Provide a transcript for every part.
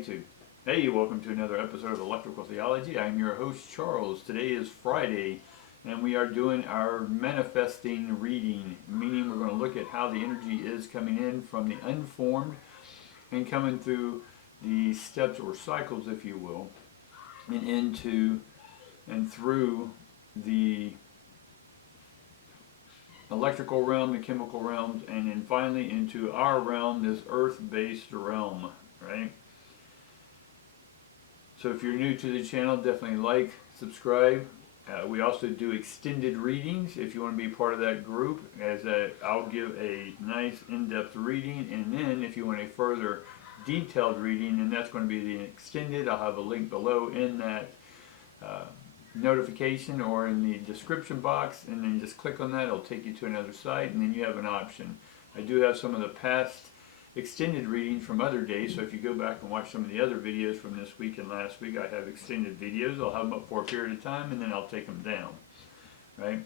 YouTube. Hey, welcome to another episode of Electrical Theology. I'm your host, Charles. Today is Friday, and we are doing our manifesting reading, meaning we're going to look at how the energy is coming in from the unformed and coming through the steps or cycles, if you will, and into and through the electrical realm, the chemical realms, and then finally into our realm, this earth-based realm, right? So if you're new to the channel, definitely like, subscribe. We also do extended readings if you want to be part of that group, as I'll give a nice in-depth reading, and then if you want a further detailed reading, and that's going to be the extended, I'll have a link below in that notification or in the description box, and then just click on that. It'll take you to another site, and then you have an option. I do have some of the past extended readings from other days, so if you go back and watch some of the other videos from this week and last week, I have extended videos. I'll have them up for a period of time, and then I'll take them down, right?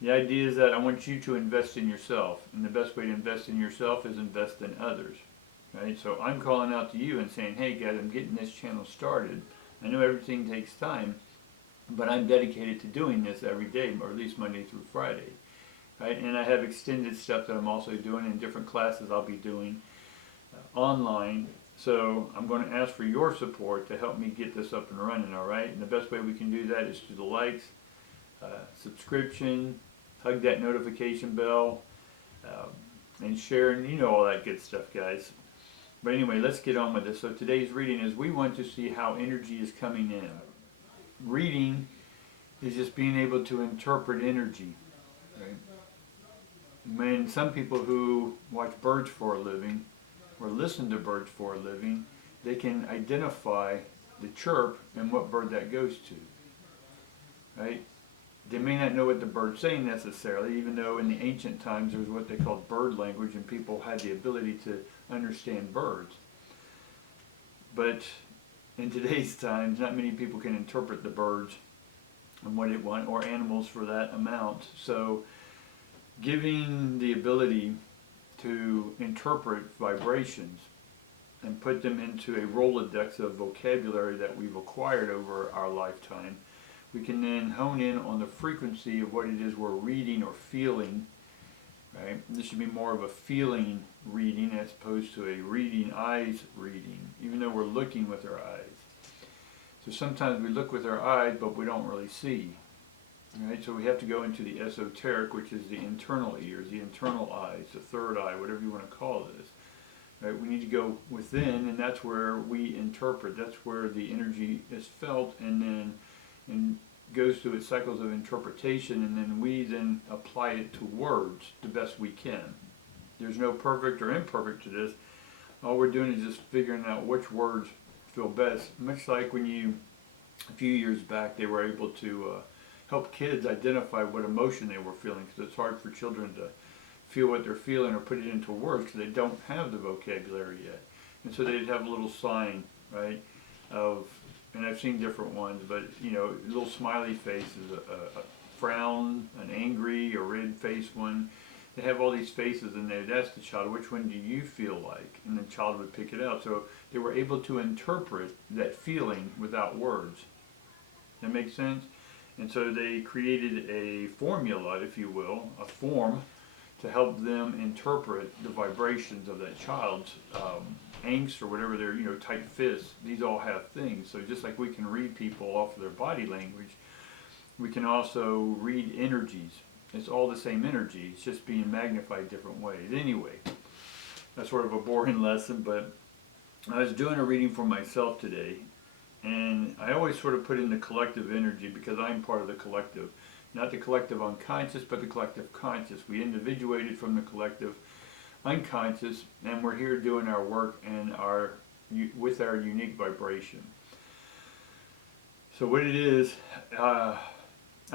The idea is that I want you to invest in yourself, and the best way to invest in yourself is invest in others, right? So I'm calling out to you and saying, hey guys, I'm getting this channel started. I know everything takes time, but I'm dedicated to doing this every day, or at least Monday through Friday. Right? And I have extended stuff that I'm also doing in different classes I'll be doing online. So I'm going to ask for your support to help me get this up and running, all right? And the best way we can do that is through the likes, subscription, hug that notification bell, and share, and you know all that good stuff, guys. But anyway, let's get on with this. So today's reading is we want to see how energy is coming in. Reading is just being able to interpret energy, right? Man, some people who watch birds for a living or listen to birds for a living, they can identify the chirp and what bird that goes to, right? They may not know what the bird's saying necessarily, even though in the ancient times there was what they called bird language and people had the ability to understand birds. But in today's times, not many people can interpret the birds and what it wants, or animals for that amount. So giving the ability to interpret vibrations and put them into a Rolodex of vocabulary that we've acquired over our lifetime, we can then hone in on the frequency of what it is we're reading or feeling, right? This should be more of a feeling reading as opposed to a reading eyes reading, even though we're looking with our eyes. So sometimes we look with our eyes, but we don't really see. Right, so we have to go into the esoteric, which is the internal ears, the internal eyes, the third eye, whatever you want to call this. Right, we need to go within, and that's where we interpret. That's where the energy is felt, and then goes through its cycles of interpretation, and then we then apply it to words the best we can. There's no perfect or imperfect to this. All we're doing is just figuring out which words feel best. Much like when a few years back, they were able to help kids identify what emotion they were feeling, because it's hard for children to feel what they're feeling or put it into words because they don't have the vocabulary yet. And so they'd have a little sign, right, of, and I've seen different ones, but you know, little smiley faces, a frown, an angry, a red face one. They have all these faces, and they'd ask the child, which one do you feel like? And the child would pick it out. So they were able to interpret that feeling without words. That makes sense? And so they created a formula, if you will, a form, to help them interpret the vibrations of that child's angst or whatever their, tight fists. These all have things. So just like we can read people off of their body language, we can also read energies. It's all the same energy. It's just being magnified different ways. Anyway, that's sort of a boring lesson, but I was doing a reading for myself today. And I always sort of put in the collective energy because I'm part of the collective. Not the collective unconscious, but the collective conscious. We individuated from the collective unconscious, and we're here doing our work and with our unique vibration. So what it is, I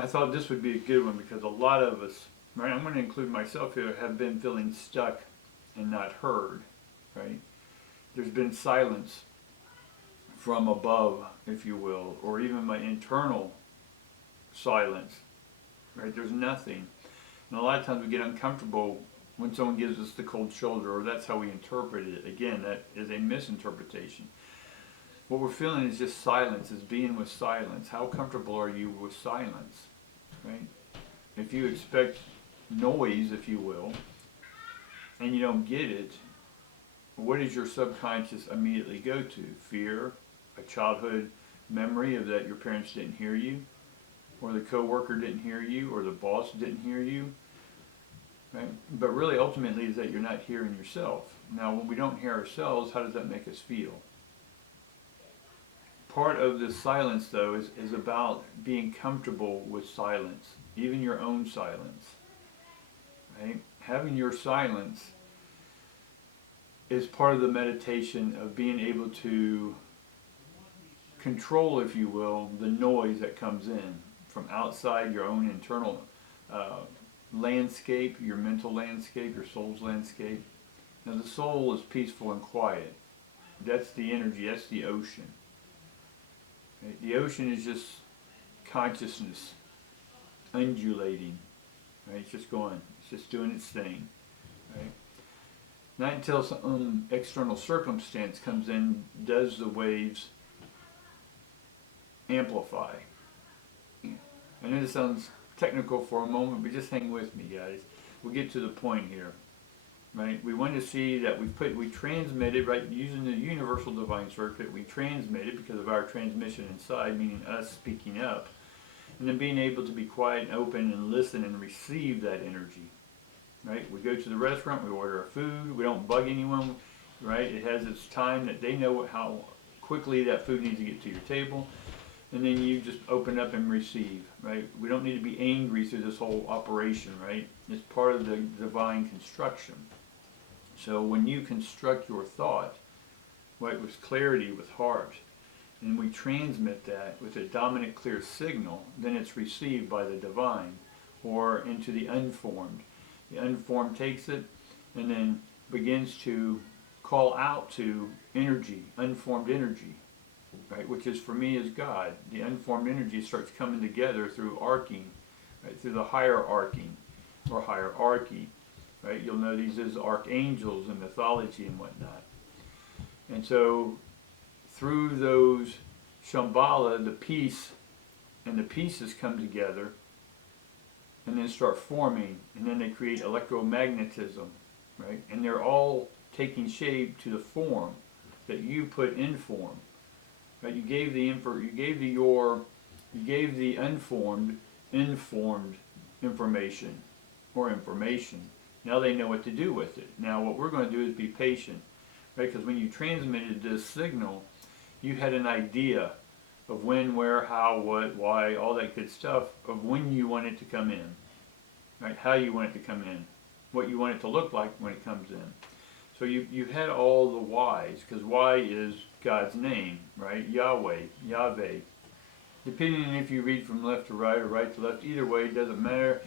thought this would be a good one because a lot of us, right, I'm going to include myself here, have been feeling stuck and not heard, right? There's been silence from above, if you will, or even my internal silence, right? There's nothing. And a lot of times we get uncomfortable when someone gives us the cold shoulder, or that's how we interpret it. Again, that is a misinterpretation. what we're feeling is just silence, is being with silence. How comfortable are you with silence, right? If you expect noise, if you will, and you don't get it, what does your subconscious immediately go to? Fear, a childhood memory of that your parents didn't hear you, or the coworker didn't hear you, or the boss didn't hear you, right? But really, ultimately, is that you're not hearing yourself. Now, when we don't hear ourselves, how does that make us feel? Part of this silence, though, is about being comfortable with silence, even your own silence, right? Having your silence is part of the meditation of being able to control, if you will, the noise that comes in from outside your own internal landscape, your mental landscape, your soul's landscape. Now the soul is peaceful and quiet. That's the energy, that's the ocean. Right? The ocean is just consciousness undulating. Right? It's just going, it's just doing its thing. Right? Not until some external circumstance comes in does the waves amplify. I know this sounds technical for a moment, but just hang with me, guys. We'll get to the point here. Right? We want to see that we transmitted, right, using the universal divine circuit, we transmitted because of our transmission inside, meaning us speaking up, and then being able to be quiet and open and listen and receive that energy. Right? We go to the restaurant, we order our food, we don't bug anyone, right? It has its time that they know how quickly that food needs to get to your table, and then you just open up and receive, right? We don't need to be angry through this whole operation, right? It's part of the divine construction. So when you construct your thought, right, with clarity, with heart, and we transmit that with a dominant clear signal, then it's received by the divine or into the unformed. The unformed takes it and then begins to call out to energy, unformed energy, right? Which is, for me, is God. The unformed energy starts coming together through arcing, right? Through the higher arcing or hierarchy, right? You'll know these as archangels in mythology and whatnot. And so through those Shambhala, the piece and the pieces come together and then start forming, and then they create electromagnetism, right? And they're all taking shape to the form that you put in form. Right? You gave the unformed informed information or information. Now they know what to do with it. Now what we're going to do is be patient, right? Because when you transmitted this signal, you had an idea of when, where, how, what, why, all that good stuff of when you want it to come in, right? How you want it to come in, what you want it to look like when it comes in. So you had all the whys, because why is God's name, right? Yahweh, Yahweh. Depending on if you read from left to right or right to left, either way, it doesn't matter.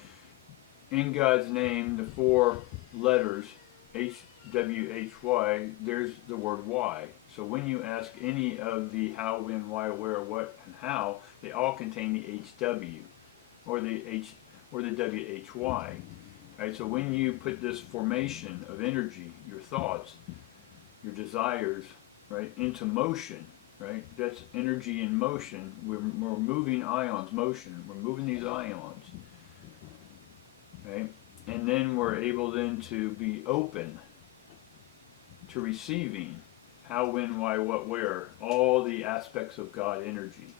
In God's name, the four letters, H-W-H-Y, there's the word why. So when you ask any of the how, when, why, where, what, and how, they all contain the H-W or the H or the W-H-Y. Right? So when you put this formation of energy, your thoughts, your desires, right, into motion, right? That's energy in motion. We're moving ions, motion. We're moving these ions. Right? And then we're able then to be open to receiving how, when, why, what, where, all the aspects of God energy.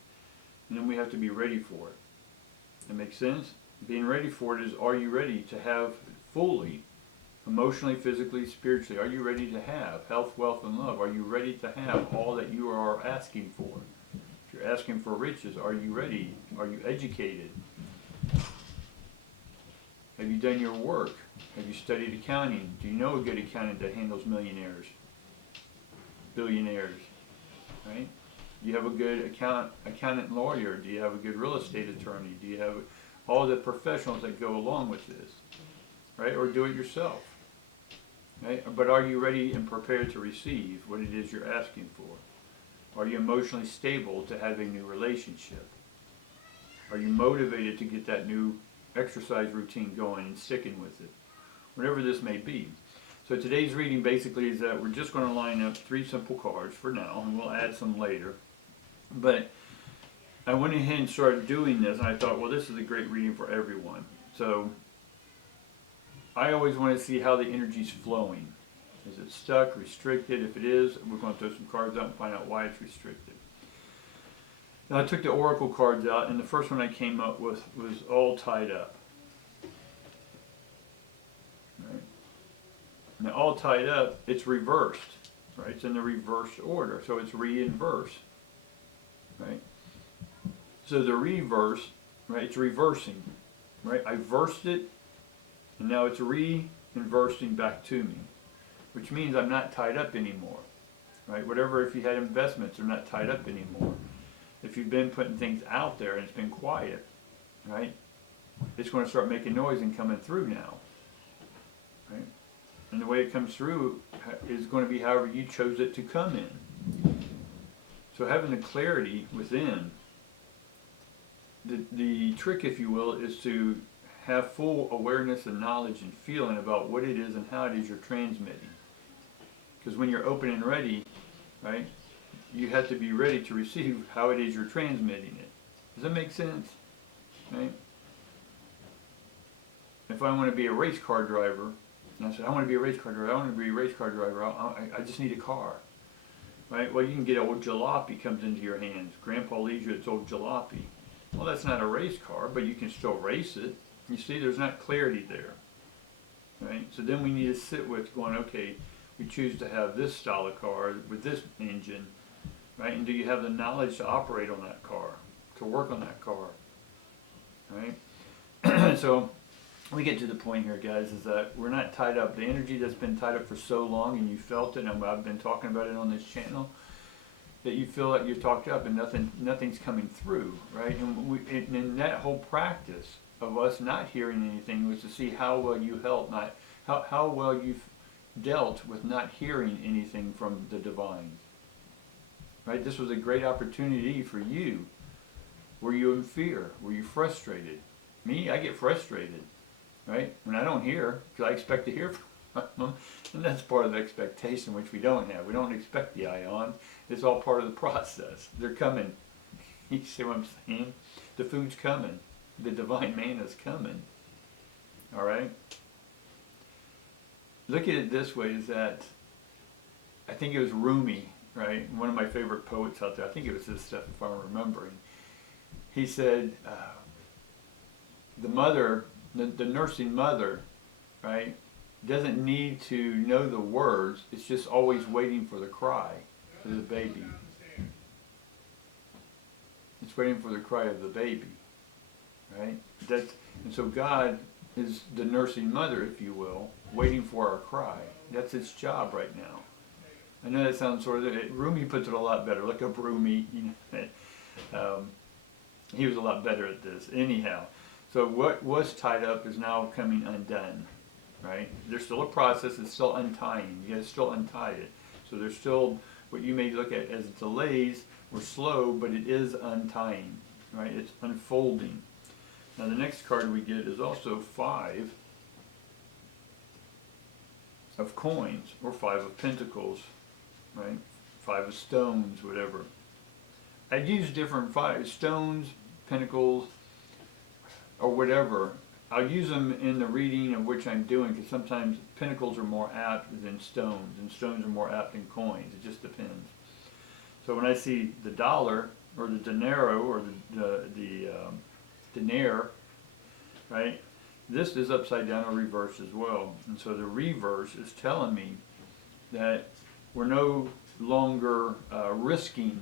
And then we have to be ready for it. That makes sense? Being ready for it is, are you ready to have fully, emotionally, physically, spiritually, are you ready to have health, wealth, and love? Are you ready to have all that you are asking for? If you're asking for riches, are you ready? Are you educated? Have you done your work? Have you studied accounting? Do you know a good accountant that handles millionaires, billionaires, right? Do you have a good accountant lawyer? Do you have a good real estate attorney? Do you have all the professionals that go along with this, right? Or do it yourself, right? But are you ready and prepared to receive what it is you're asking for? Are you emotionally stable to have a new relationship? Are you motivated to get that new exercise routine going and sticking with it? Whatever this may be. So today's reading basically is that we're just going to line up 3 simple cards for now, and we'll add some later. But I went ahead and started doing this, and I thought, well, this is a great reading for everyone. So I always want to see how the energy's flowing. Is it stuck, restricted? If it is, we're going to throw some cards out and find out why it's restricted. Now I took the oracle cards out, and the first one I came up with was all tied up. Right? Now all tied up, it's reversed. Right? It's in the reversed order, so it's re-inverse. Right? So the reverse, right? It's reversing. Right? I versed it, and now it's re-inversing back to me, which means I'm not tied up anymore. Right? Whatever, if you had investments, they're not tied up anymore. If you've been putting things out there and it's been quiet, right, it's going to start making noise and coming through now, right? And the way it comes through is going to be however you chose it to come in. So having the clarity within, the trick, if you will, is to have full awareness and knowledge and feeling about what it is and how it is you're transmitting. Because when you're open and ready, right, you have to be ready to receive how it is you're transmitting it. Does that make sense? Right? If I want to be a race car driver, and I said, I want to be a race car driver, I want to be a race car driver, I just need a car. Right? Well, you can get old jalopy comes into your hands. Grandpa leaves you its old jalopy. Well, that's not a race car, but you can still race it. You see, there's not clarity there. Right? So then we need to sit with going, okay, we choose to have this style of car with this engine. Right? And do you have the knowledge to operate on that car, to work on that car? Right? So we get to the point here, guys, is that we're not tied up. The energy that's been tied up for so long, and you felt it, and I've been talking about it on this channel, that you feel like you're talked up and nothing's coming through, right? And that whole practice of us not hearing anything was to see how well you how well you've dealt with not hearing anything from the divine. Right? This was a great opportunity for you. Were you in fear? Were you frustrated? Me, I get frustrated, right? When I don't hear, because I expect to hear from them, and that's part of the expectation, which we don't have. We don't expect the ion. It's all part of the process. They're coming. You see what I'm saying? The food's coming. The divine manna's coming. All right? Look at it this way, is that I think it was Rumi, right? One of my favorite poets out there. I think it was this stuff, if I'm remembering. He said, the mother, the nursing mother, right, doesn't need to know the words. It's just always waiting for the cry of the baby. It's waiting for the cry of the baby, right? And so God is the nursing mother, if you will, waiting for our cry. That's its job right now. I know that sounds sort of, Rumi puts it a lot better. Look up Rumi. He was a lot better at this. Anyhow, so what was tied up is now coming undone, right? There's still a process. It's still untying. You got to still untie it. So there's still what you may look at as delays or slow, but it is untying, right? It's unfolding. Now the next card we get is also 5 of coins or 5 of pentacles. Right? 5 of stones, whatever. I'd use different 5 stones, pentacles, or whatever. I'll use them in the reading of which I'm doing, because sometimes pentacles are more apt than stones, and stones are more apt than coins. It just depends. So when I see the dollar, or the dinero, or the dinar, right? This is upside down or reverse as well. And so the reverse is telling me that we're no longer risking,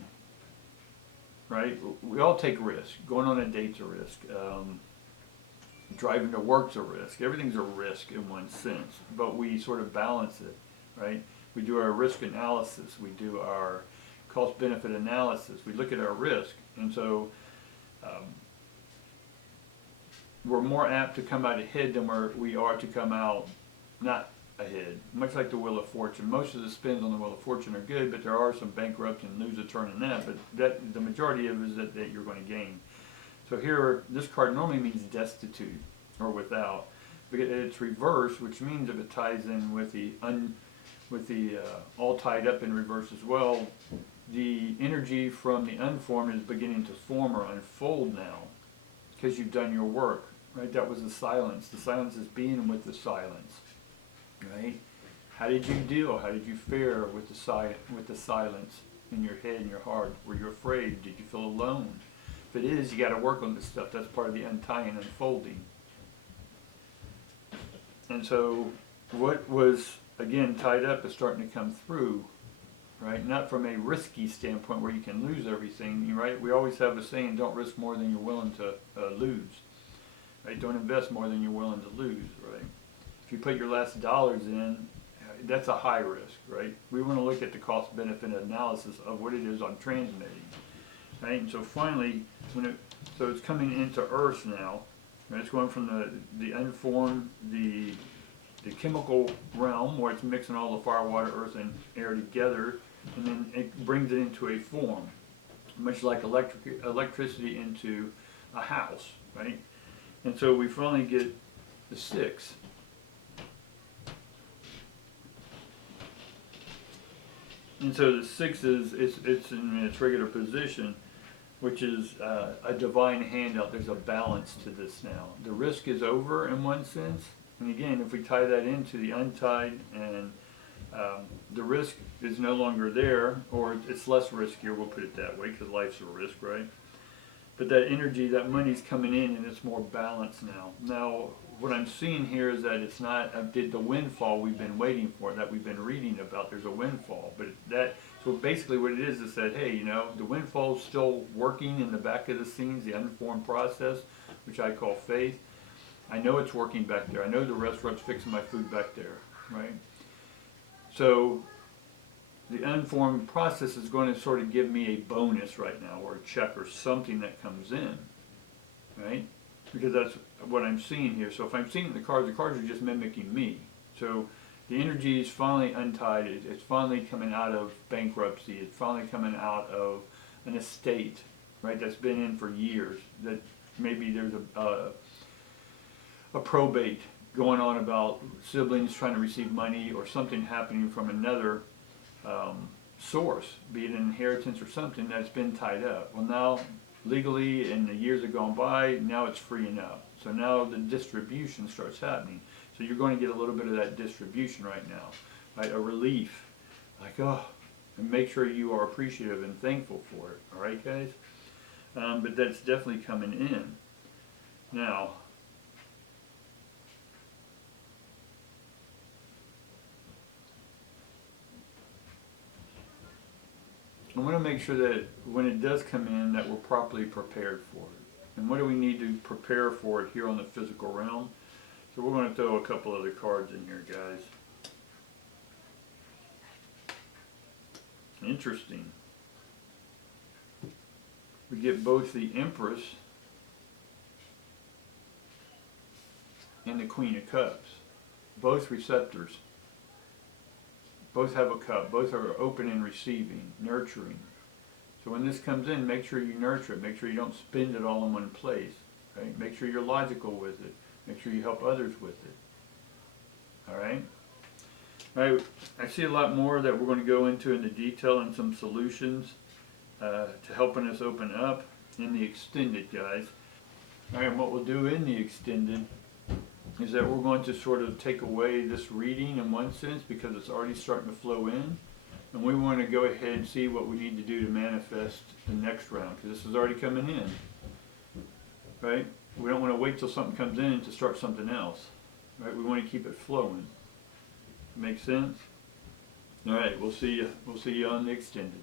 right? We all take risks. Going on a date's a risk. Driving to work's a risk. Everything's a risk in one sense, but we sort of balance it, right? We do our risk analysis. We do our cost-benefit analysis. We look at our risk, and so we're more apt to come out ahead than we are to come out not ahead. Much like the Wheel of Fortune. Most of the spins on the Wheel of Fortune are good, but there are some bankrupt and lose a turn in that, but the majority of it is that you're going to gain. So here, this card normally means destitute or without, it's reversed, which means if it ties in with the all tied up in reverse as well, the energy from the unformed is beginning to form or unfold now, because you've done your work, right? That was the silence. The silence is being with the silence, right? How did you deal? How did you fare with the silence in your head and your heart? Were you afraid? Did you feel alone? If it is, you got to work on this stuff. That's part of the untying and unfolding. And so what was, again, tied up is starting to come through, right? Not from a risky standpoint where you can lose everything, right? We always have a saying, don't risk more than you're willing to lose, right? Don't invest more than you're willing to lose, right? If you put your last dollars in, that's a high risk, right? We want to look at the cost-benefit analysis of what it is I'm transmitting, right? And so finally, so it's coming into Earth now, right? It's going from the unformed, the chemical realm where it's mixing all the fire, water, earth, and air together, and then it brings it into a form, much like electricity into a house, right? And so we finally get the 6. And so the 6 is it's in its regular position, which is a divine handout. There's a balance to this now. The risk is over in one sense. And again, if we tie that into the untied and the risk is no longer there, or it's less riskier, we'll put it that way, because life's a risk, right? But that energy, that money's coming in and it's more balanced now. Now, what I'm seeing here is that it's not the windfall we've been waiting for, that we've been reading about. There's a windfall. So basically what it is that, hey, the windfall's still working in the back of the scenes, the unformed process, which I call faith. I know it's working back there. I know the restaurant's fixing my food back there, right? So the unformed process is going to sort of give me a bonus right now, or a check or something that comes in, right? Because that's what I'm seeing here. So if I'm seeing the cards are just mimicking me. So the energy is finally untied. It's finally coming out of bankruptcy. It's finally coming out of an estate, right, that's been in for years. That maybe there's a probate going on about siblings trying to receive money, or something happening from another source, be it an inheritance or something that's been tied up. Well, now legally, and the years have gone by, now it's freeing up. So now the distribution starts happening. So you're going to get a little bit of that distribution right now, right? A relief, like, oh, and make sure you are appreciative and thankful for it. All right, guys? But that's definitely coming in. Now, I want to make sure that when it does come in, that we're properly prepared for it. And what do we need to prepare for it here on the physical realm? So we're going to throw a couple other cards in here, guys. Interesting. We get both the Empress and the Queen of Cups. Both receptors. Both have a cup. Both are open and receiving, nurturing. So when this comes in, make sure you nurture it. Make sure you don't spend it all in one place. Right? Make sure you're logical with it. Make sure you help others with it. All right? All right. I see a lot more that we're going to go into in the detail, and some solutions to helping us open up in the extended, guys. All right, and what we'll do in the extended is that we're going to sort of take away this reading in one sense, because it's already starting to flow in, and we want to go ahead and see what we need to do to manifest the next round, because this is already coming in, right? We don't want to wait till something comes in to start something else, right? We want to keep it flowing. Make sense? All right, we'll see you on the extended.